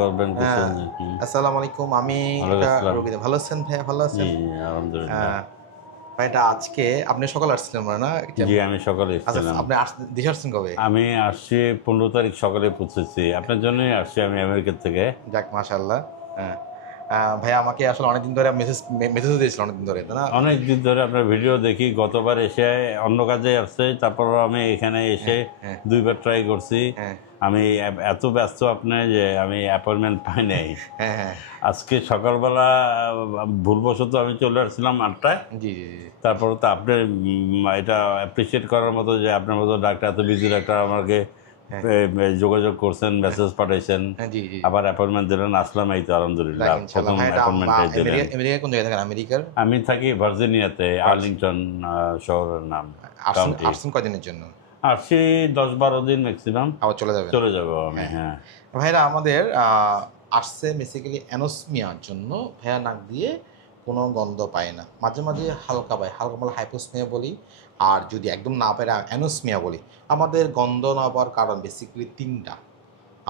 করবেন কিছু। আসসালামু আলাইকুম। আমি একটা রোগী, ভালো আছেন ভাইয়া? ভালো আছেন? আলহামদুলিল্লাহ। ভাইটা আজকে আপনি সকালে আসছিলেন মানে না? জি, আমি সকালে আচ্ছা, এসেছিলাম। আপনি দেশে আসছেন কবে? আমি আসছি 15 তারিখ সকালে পৌঁছেছি। আপনার জন্যই আসছি আমি আমেরিকা থেকে। যাক, মাশাআল্লাহ। হ্যাঁ, ভাইয়া আমাকে আসলে অনেকদিন ধরে মেসেজ দিয়েছিল অনেকদিন ধরে, তাই না? অনেক দিন ধরে আপনার ভিডিও দেখি। গতবার এসে অন্য কাজে আসছে, তারপরও আমি এখানে এসে হ্যাঁ, 2বার ট্রাই করছি। হ্যাঁ, আমি এত ব্যস্ত আপনি যে আমি অ্যাপয়েন্টমেন্ট পাই নাই। হ্যাঁ, হ্যাঁ, আজকে সকালবেলা ভুলবশত আমি চলে আসছিলাম 8টায়। জি, জি, জি। তারপরে তো আপনি এটা অ্যাপ্রিসিয়েট করার মতো যে আপনার মতো ডাক্তার, এত বিজি ডাক্তার আমাকে হ্যাঁ, যোগাযোগ করছেন, মেসেজ পাঠাইছেন, হ্যাঁ, জি, জি। আবার অ্যাপয়েন্টমেন্ট দিলেন, আসলাম এই তো আলহামদুলিল্লাহ। ইনশাআল্লাহ প্রথম ভাই, এটা অ্যাপয়েন্টমেন্টটাই দিলেন। আমেরিকা কোন জায়গায় থাকেন? আমেরিকার? আমি থাকি ভার্জিনিয়াতে, আর্লিংটন শহরের নাম, কাউন্টি। আসছেন কয়দিনের জন্য? আসছি 10-12 দিন ম্যাক্সিমাম। আবার চলে যাবেন? চলে যাবো আমি। হ্যাঁ, ভাইরা আমাদের আসছে বেসিক্যালি অ্যানোসমিয়ার জন্য। ভাইয়া নাক দিয়ে কোনো গন্ধ পায় না, মাঝে মাঝে হালকা পায়, হালকা বলে হাইপোসমিয়া বলি, আর যদি একদম না পায় অ্যানোসমিয়া বলি। আমাদের গন্ধ না পাওয়ার কারণ বেসিক্যালি তিনটা।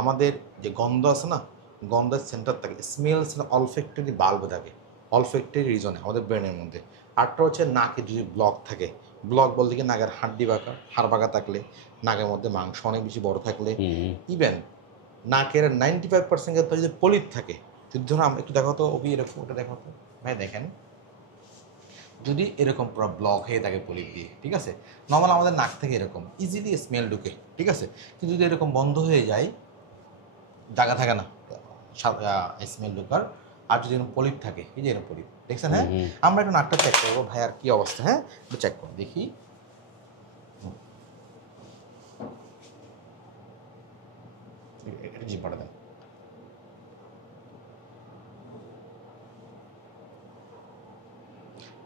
আমাদের যে গন্ধ আছে না, গন্ধের সেন্টার থাকে, স্মেলস অলফেক্টরি বাল্ব থাকে, অলফেক্টরি রিজনে আমাদের ব্রেনের মধ্যে। আরটা হচ্ছে নাকে যদি ব্লক থাকে, ব্লক বলতে কি নাকের হাড্ডি বাঁকা, হাড় বাঁকা থাকলে, নাকের মধ্যে মাংস অনেক বেশি বড় থাকলে, ইভেন নাকের 95% ক্ষেত্রে যদি পলিপ থাকে। যদি ধরুন একটু দেখো তো অভি, এরকম ওটা দেখো তো ভাই, দেখেন যদি এরকম পুরো ব্লক হয়ে থাকে পলিপ দিয়ে, ঠিক আছে, নর্মাল আমাদের নাক থেকে এরকম ইজিলি স্মেল ঢুকে, ঠিক আছে। কিন্তু যদি এরকম বন্ধ হয়ে যায়, জায়গা থাকে না স্মেল ঢোকার। আর যদি এরকম পলিপ থাকে, এই যে এরকম পলিপ দেখছেন, হ্যাঁ, আমরা একটু নাকটা চেক করবো ভাই, আর কি অবস্থা, হ্যাঁ, একটু চেক করবো দেখি। এটা জিপাটা দেন।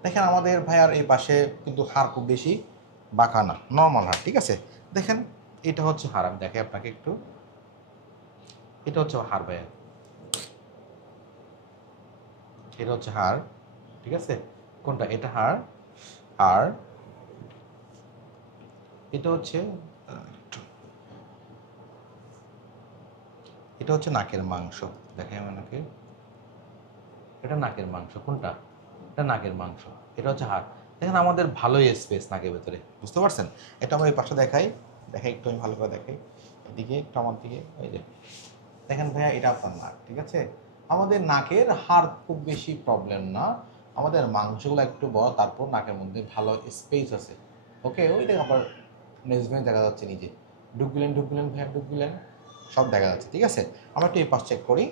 দেখেন আমাদের ভাইয়ার এই পাশে কিন্তু হাড় খুব বেশি বাঁকা না, নর্মাল হাড়, ঠিক আছে। দেখেন এটা হচ্ছে হাড়, আমি দেখাই আপনাকে একটু। এটা হচ্ছে হাড় ভাইয়া, এটা হচ্ছে হাড়, ঠিক আছে। কোনটা? এটা হাড়। আর এটা হচ্ছে এটা হচ্ছে নাকের মাংস। দেখাই আমাকে, এটা নাকের মাংস। কোনটা? এটা নাকের মাংস। এটা হচ্ছে হাড়। দেখেন আমাদের ভালোই স্পেস নাকের ভেতরে, বুঝতে পারছেন? এটা আমরা এই পাশে দেখাই, দেখাই একটু, আমি ভালো করে দেখাই এদিকে একটু, আমার দিকে, এই যে দেখেন ভাইয়া, এটা আপনার নাক, ঠিক আছে। আমাদের নাকের হাড় খুব বেশি প্রবলেম না, আমাদের মাংসগুলো একটু বড়, তারপর নাকের মধ্যে ভালো স্পেস আছে। ওকে, ওই দেখেন আবার নেজমেন্ট দেখা যাচ্ছে নিজে, ঢুকগুলেন ভাইয়া, ঢুকগুলেন, সব দেখা যাচ্ছে, ঠিক আছে। আমরা একটু এই পাশ চেক করি।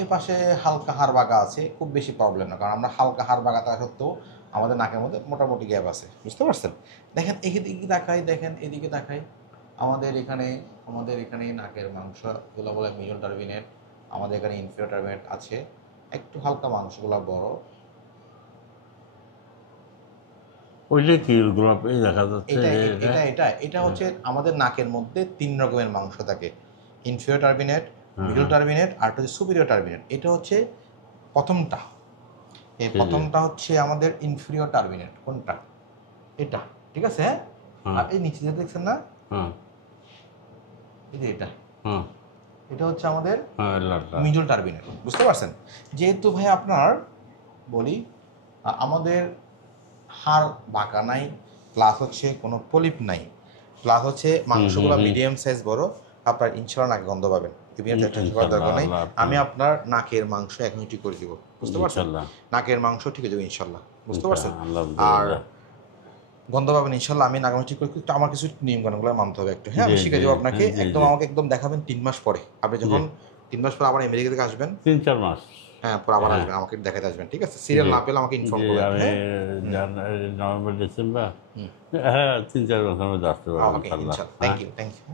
এই পাশে হালকা হাড় বাঁকা আছে, খুব বেশি প্রবলেম না, কারণ আমরা হালকা হাড় বাঁকা থাকা সত্ত্বেও আমাদের নাকের মধ্যে মোটামুটি গ্যাপ আছে, বুঝতে পারছেন? দেখেন এদিকে তাকাই, দেখেন এদিকে তাকাই, আমাদের এখানে নাকের মাংসগুলো বলে মিডল টার্বিনেট, আমাদের এখানে ইনফিরিয়র টার্বিনেট আছে, একটু হালকা মাংসগুলো বড়। ওইটা কি গোলাপি দেখা যাচ্ছে? এটা হচ্ছে আমাদের নাকের মধ্যে 3 রকমের মাংস থাকে, ইনফিরিয়র টার্বিনেট, মিডল টার্বিনেট, আর হচ্ছে সুপিরিয়র টার্বিনেট। এটা হচ্ছে প্রথমটা, এই প্রথমটা হচ্ছে আমাদের ইনফিরিয়র টার্বিনেট। কোনটা? এটা, ঠিক আছে, হ্যাঁ। আর এই নিচে যেটা দেখছেন না, এই যে এটা হচ্ছে আমাদের মিডল টার্বিনেট, বুঝতে পারছেন? যেহেতু ভাই আপনার বলি, আমাদের হাড় বাঁকা নাই, প্লাস হচ্ছে কোনো পলিপ নাই, প্লাস হচ্ছে মাংসগুলো মিডিয়াম সাইজ বড়, আপনার ইনশাল্লাহ নাকে গন্ধ পাবেন। দরকার নেই, আমি আপনার নাকের মাংস এখন ঠিক করে দিব, বুঝতে পারছেন? নাকের মাংস ঠিক হয়ে যাবে ইনশাল্লাহ, বুঝতে পারছেন? আর গন্ধ পাবেন ইনশাল্লাহ। আমি নাগামি ঠিক করে আমার কিছু নিয়ম কানুনগুলো মানতে হবে একটু, হ্যাঁ, আমি শিখে দেবো আপনাকে একদম। আমাকে একদম দেখাবেন 3 মাস পরে, আপনি যখন 3 মাস পরে আবার আমেরিকা থেকে আসবেন, 3-4 মাস, হ্যাঁ, পরে আবার আসবেন, আমাকে দেখাতে আসবেন, ঠিক আছে। সিরিয়াল না পেলে আমাকে ইনফর্ম করবেন, হ্যাঁ। নভেম্বর ডিসেম্বর, হ্যাঁ 3-4 মাসের মধ্যে আসতে পারবেন। ওকে, ইনশাল্লাহ। Thank you.